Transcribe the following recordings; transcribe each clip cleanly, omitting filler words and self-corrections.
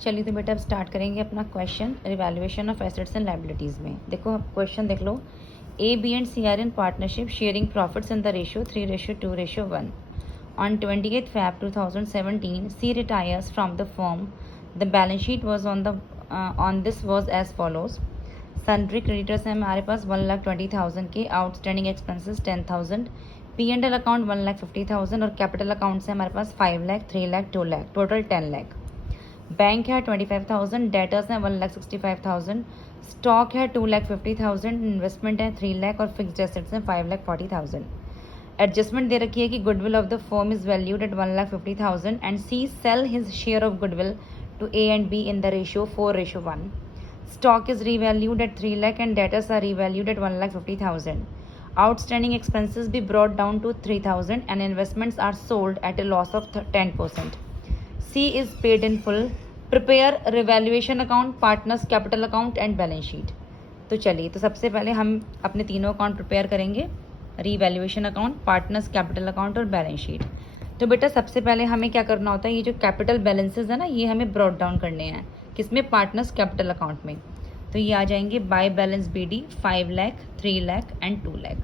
चलिए तो बेटा अब स्टार्ट करेंगे अपना question revaluation of assets and liabilities में। देखो क्वेश्चन देख लो। A B and C are in partnership sharing profits in the ratio 3:2:1 on 28th Feb 2017 C retires from the firm. The balance sheet was on this was as follows. Sundry creditors हैं हमारे पास 1,20,000 के, outstanding expenses 10,000, P&L account 1,50,000 और capital accounts हैं हमारे पास 5 lakh, 3 lakh, 2 lakh, total 10 lakh. Bank है 25,000, debtors हैं 1,65,000, stock है 2,50,000, investment है 3 लाख और फिक्स्ड एसेट्स हैं 5,40,000। एडजस्टमेंट दे रखी है कि goodwill of the firm is valued at 1,50,000 and C sell his share of goodwill to A and B in the ratio 4:1। Stock is revalued at 3 lakh and debtors are revalued at 1,50,000. Outstanding expenses be brought down to 3,000 and investments are sold at a loss of 10%. C is paid in full. Prepare revaluation account, partners capital account and balance sheet. तो चलिए तो सबसे पहले हम अपने तीनों account prepare करेंगे, revaluation account, partners capital account और बैलेंस शीट। तो बेटा सबसे पहले हमें क्या करना होता है, ये जो कैपिटल बैलेंसेज है ना, ये हमें ब्रॉट डाउन करने हैं। किसमें? पार्टनर्स कैपिटल अकाउंट में। तो ये आ जाएंगे by balance BD 5 lakh, 3 lakh and 2 lakh.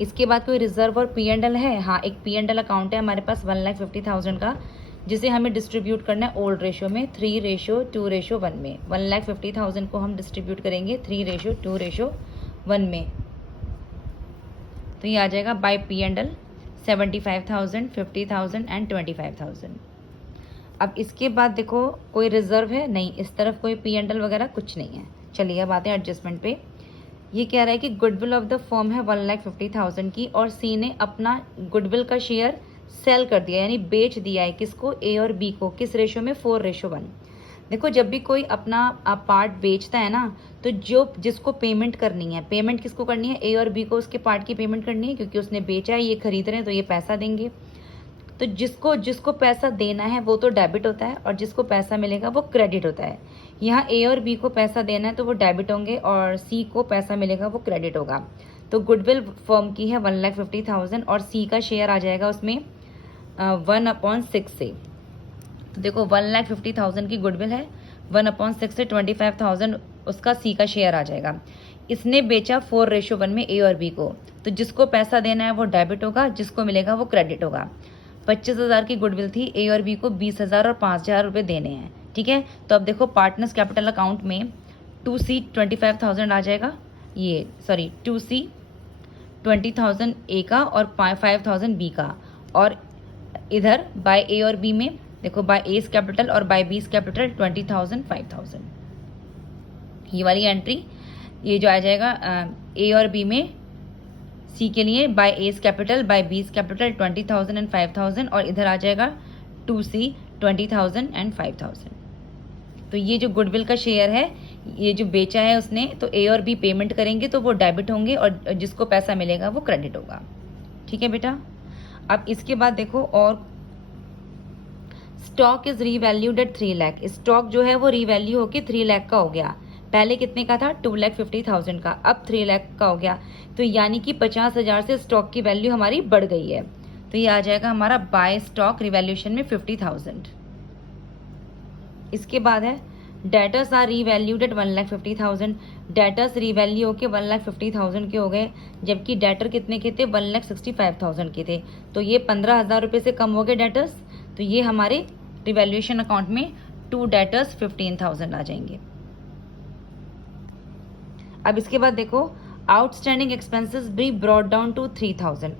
इसके बाद कोई रिजर्व और P&L है? हाँ, एक P&L अकाउंट है हमारे पास 1,50,000 का, जिसे हमें डिस्ट्रीब्यूट करना है ओल्ड रेशो में 3:2:1 में। 1,50,000 को हम डिस्ट्रीब्यूट करेंगे 3:2:1 में। तो ये आ जाएगा बाय P&L 75,000, 50,000 एंड 25,000। अब इसके बाद देखो कोई रिजर्व है? नहीं, इस तरफ कोई P&L वगैरह कुछ नहीं है। चलिए अब आते हैं एडजस्टमेंट पे। ये कह रहा है कि गुडविल ऑफ द फर्म है 1,50,000 की और सी ने अपना गुडविल का शेयर सेल कर दिया, यानी बेच दिया है। किसको? ए और बी को। किस रेशो में? 4:1। देखो जब भी कोई अपना पार्ट बेचता है ना, तो जिसको पेमेंट करनी है, पेमेंट किसको करनी है? ए और बी को उसके पार्ट की पेमेंट करनी है, क्योंकि उसने बेचा है, ये खरीद रहे हैं तो ये पैसा देंगे। तो जिसको पैसा देना है वो तो डेबिट होता है और जिसको पैसा मिलेगा वो क्रेडिट होता है। यहाँ ए और बी को पैसा देना है तो वो डेबिट होंगे और सी को पैसा मिलेगा वो क्रेडिट होगा। तो गुडविल फर्म की है 1,50,000 और सी का शेयर आ जाएगा उसमें 1/6 से। तो देखो 1,50,000 की गुडविल है, 1/6 से 25,000 उसका सी का शेयर आ जाएगा। इसने बेचा 4:1 में ए और बी को, तो जिसको पैसा देना है वो डेबिट होगा, जिसको मिलेगा वो क्रेडिट होगा। 25,000 की गुडविल थी, ए और बी को 20,000 और 5,000 रुपये देने हैं। ठीक है, तो अब देखो पार्टनर्स कैपिटल अकाउंट में 2C 25,000 आ जाएगा, ये सॉरी 2C 20,000 ए का और 5,000 बी का, और इधर बाय ए और बी में देखो बाय एस कैपिटल और बाय बीस कैपिटल 20,000 5,000। ये वाली एंट्री ये जो आ जाएगा ए और बी में सी के लिए बाय एस कैपिटल बाय बीस कैपिटल 20,000 एंड 5,000, और इधर आ जाएगा 2C 20,000 एंड 5,000। तो ये जो गुडविल का शेयर है, ये जो बेचा है उसने, तो ए और बी पेमेंट करेंगे तो वो डेबिट होंगे और जिसको पैसा मिलेगा वो क्रेडिट होगा। ठीक है बेटा। अब इसके बाद देखो, और stock is revalued at 3 lakh. Stock जो है वो रीवैल्यू होके 3 लाख का हो गया। पहले कितने का था? 2,50,000 का, अब 3 लाख का हो गया। तो यानी कि 50,000 से स्टॉक की वैल्यू हमारी बढ़ गई है। तो ये आ जाएगा हमारा बाय स्टॉक रिवैल्यूएशन में 50,000। इसके बाद है debtors are revalued at 1,50,000। Debtors revalue होके 1,50,000 के हो गए, जबकि डेटर कितने के थे? 1,65,000 के थे। तो ये 15,000 रुपये से कम हो गए डेटर्स। तो ये हमारे रिवैल्यूएशन अकाउंट में 2 डेटर्स 15,000 आ जाएंगे। अब इसके बाद देखो outstanding expenses be brought down to 3,000।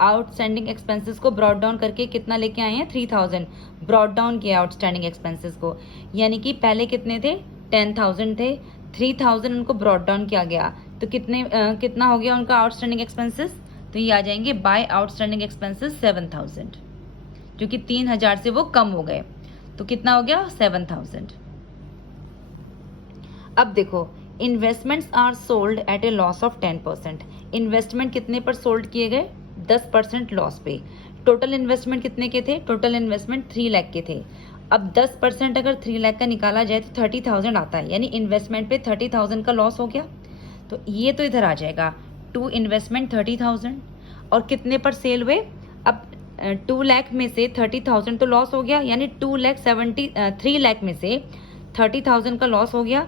Outstanding expenses को ब्रॉट डाउन करके कितना लेके आए हैं? 3,000 ब्रॉट डाउन किया आउटस्टैंडिंग एक्सपेंसेस को, यानी कि पहले कितने थे? 10,000 थे, 3,000 उनको ब्रॉट डाउन किया गया। तो कितना हो गया उनका आउटस्टैंडिंग एक्सपेंसेस? तो ये आ जाएंगे बाय आउटस्टैंडिंग एक्सपेंसेस 7,000, जो कि 3,000 से वो कम हो गए। तो कितना हो गया? 7,000। अब देखो investments are sold at a loss of 10%। Investment कितने पर सोल्ड किए गए? 10% लॉस पे। टोटल इन्वेस्टमेंट कितने के थे? टोटल इन्वेस्टमेंट 3 लाख के थे। अब 10% अगर 3 लाख का निकाला जाए तो 30,000 आता है, यानी इन्वेस्टमेंट पे 30,000 का लॉस हो गया। तो ये तो इधर आ जाएगा टू इन्वेस्टमेंट 30,000। और कितने पर सेल हुए? अब 2 लाख में से 30,000 तो लॉस हो गया, यानी 3 लाख में से 30,000 का लॉस हो गया,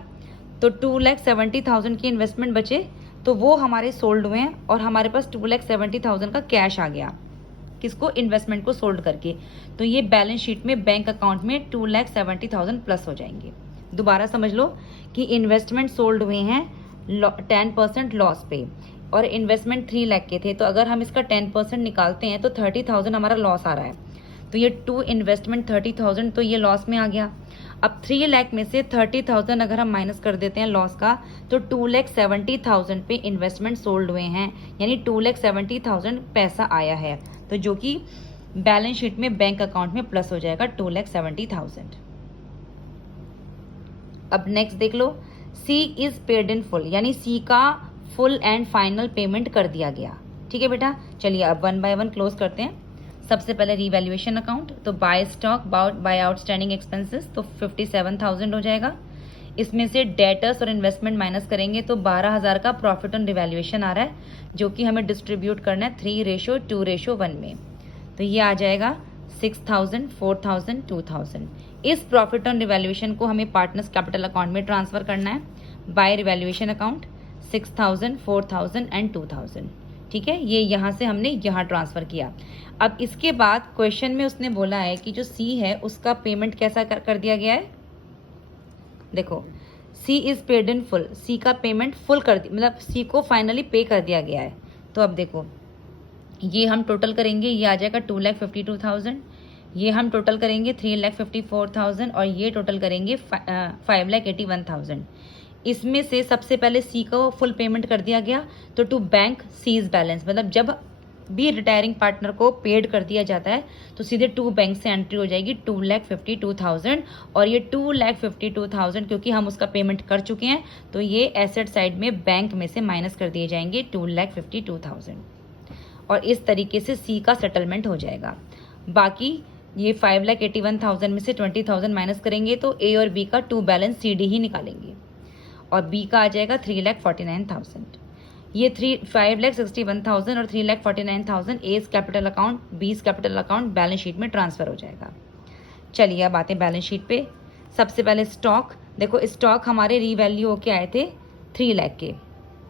तो 2,70,000 की इन्वेस्टमेंट बचे, तो वो हमारे सोल्ड हुए हैं और हमारे पास 2,70,000 का कैश आ गया, किसको, इन्वेस्टमेंट को सोल्ड करके। तो ये बैलेंस शीट में बैंक अकाउंट में 2,70,000 प्लस हो जाएंगे। दोबारा समझ लो कि इन्वेस्टमेंट सोल्ड हुए हैं 10% लॉस पे और इन्वेस्टमेंट 3 लाख के थे, तो अगर हम इसका 10% निकालते हैं तो 30,000 हमारा लॉस आ रहा है, तो ये टू इन्वेस्टमेंट 30,000 तो ये लॉस में आ गया। अब 3 लाख में से 30,000 अगर हम माइनस कर देते हैं लॉस का, तो 2,70,000 पे इन्वेस्टमेंट सोल्ड हुए हैं, यानी 2,70,000 पैसा आया है, तो जो कि बैलेंस शीट में बैंक अकाउंट में प्लस हो जाएगा 2,70,000। अब नेक्स्ट देख लो, सी इज पेड इन फुल, यानी सी का फुल एंड फाइनल पेमेंट कर दिया गया। ठीक है बेटा, चलिए अब 1 बाय 1 क्लोज करते हैं। सबसे पहले रीवैल्यूएशन अकाउंट, तो by stock by outstanding expenses, तो 57,000 हो जाएगा। इसमें से डेटर्स और इन्वेस्टमेंट माइनस करेंगे तो 12,000 का प्रॉफिट ऑन रिवैल्यूएशन आ रहा है, जो कि हमें डिस्ट्रीब्यूट करना है 3:2:1 में। तो ये आ जाएगा 6,000, 4,000, 2,000। इस प्रॉफिट ऑन रिवैल्यूएशन को हमें पार्टनर्स कैपिटल अकाउंट में ट्रांसफर करना है बाय रिवैल्यूएशन अकाउंट 6,000, 4,000 एंड 2,000। ठीक है, ये यहाँ से हमने यहाँ ट्रांसफर किया। अब इसके बाद क्वेश्चन में उसने बोला है कि जो सी है उसका पेमेंट कैसा कर दिया गया है। देखो, सी इज पेड इन फुल, सी का पेमेंट फुल कर दिया, मतलब सी को फाइनली पे कर दिया गया है। तो अब देखो, ये हम टोटल करेंगे, ये आ जाएगा 2,52,000, ये हम टोटल करेंगे 3,54,000 और ये टोटल करेंगे 5,81,000। इसमें से सबसे पहले सी को फुल पेमेंट कर दिया गया, तो टू बैंक सीज बैलेंस, मतलब जब भी रिटायरिंग पार्टनर को पेड कर दिया जाता है तो सीधे टू बैंक से एंट्री हो जाएगी 2,52,000, और ये 2,52,000 क्योंकि हम उसका पेमेंट कर चुके हैं तो ये एसेट साइड में बैंक में से माइनस कर दिए जाएंगे 2,52,000, और इस तरीके से सी का सेटलमेंट हो जाएगा। बाकी ये 5,81,000 में से 20,000 माइनस करेंगे तो ए और बी का टू बैलेंस सी डी ही निकालेंगे, और बी का आ जाएगा 3,49,000। ये 5,61,000 और 3,49,000 एज कैपिटल अकाउंट, बीस कैपिटल अकाउंट बैलेंस शीट में ट्रांसफर हो जाएगा। चलिए अब आते हैं बैलेंस शीट पे। सबसे पहले स्टॉक, देखो स्टॉक हमारे रीवैल्यू होके आए थे 3 लाख के,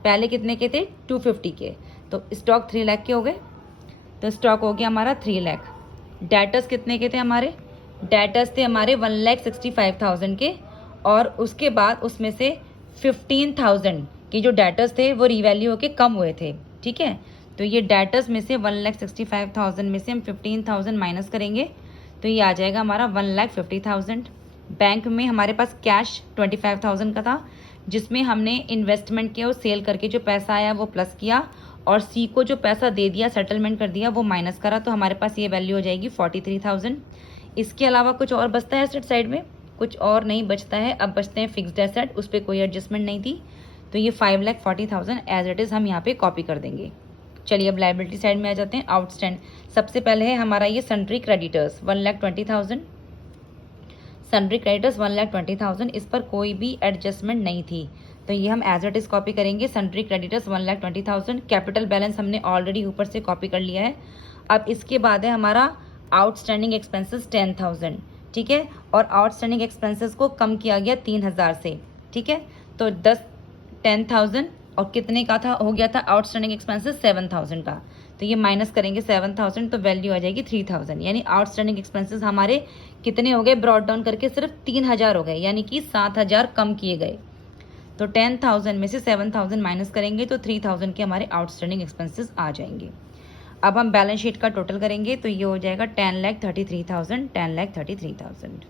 पहले कितने के थे 250 के, तो स्टॉक 3 लाख के हो गए, तो स्टॉक हो गया हमारा 3 लाख। डेटर्स कितने के थे हमारे, डेटर्स थे हमारे 1,65,000 के, और उसके बाद उसमें से 15,000 कि जो डेटर्स थे वो रीवैल्यू होके कम हुए थे। ठीक है, तो ये डेटर्स में से 1,65,000 में से हम 15,000 माइनस करेंगे तो ये आ जाएगा हमारा 1,50,000। बैंक में हमारे पास कैश 25,000 का था, जिसमें हमने इन्वेस्टमेंट किया और सेल करके जो पैसा आया वो प्लस किया, और सी को जो पैसा दे दिया सेटलमेंट कर दिया वो माइनस करा, तो हमारे पास ये वैल्यू हो जाएगी 43,000। इसके अलावा कुछ और बचता है एसेट साइड में, कुछ और नहीं बचता है। अब बचते हैं फिक्स्ड एसेट, उस पर कोई एडजस्टमेंट नहीं थी, तो ये 5,40,000 एज इट इज़ हम यहाँ पे कॉपी कर देंगे। चलिए अब लायबिलिटी साइड में आ जाते हैं। आउटस्टैंड, सबसे पहले है हमारा ये सन्ड्री क्रेडिटर्स 1,20,000, सन्ड्री क्रेडिटर्स 1,20,000, इस पर कोई भी एडजस्टमेंट नहीं थी, तो ये हम एज इट इज़ कॉपी करेंगे। सन्ड्री क्रेडिटर्स 1,20,000, कैपिटल बैलेंस हमने ऑलरेडी ऊपर से कॉपी कर लिया है। अब इसके बाद है हमारा आउटस्टैंडिंग एक्सपेंसेस 10,000, ठीक है, और आउटस्टैंडिंग एक्सपेंसेस को कम किया गया 3,000 से। ठीक है, तो 10,000 और कितने का था, हो गया था आउटस्टैंडिंग एक्सपेंसेस 7,000 का, तो ये माइनस करेंगे 7,000 तो वैल्यू आ जाएगी 3,000, यानी आउटस्टैंडिंग एक्सपेंसेस हमारे कितने हो गए, ब्रॉड डाउन करके सिर्फ 3,000 हो गए, यानी कि 7,000 कम किए गए। तो 10,000 में से 7,000 माइनस करेंगे तो 3,000 के हमारे आउटस्टैंडिंग एक्सपेंसेस आ जाएंगे। अब हम बैलेंस शीट का टोटल करेंगे तो ये हो जाएगा 10,33,000, 10,33,000।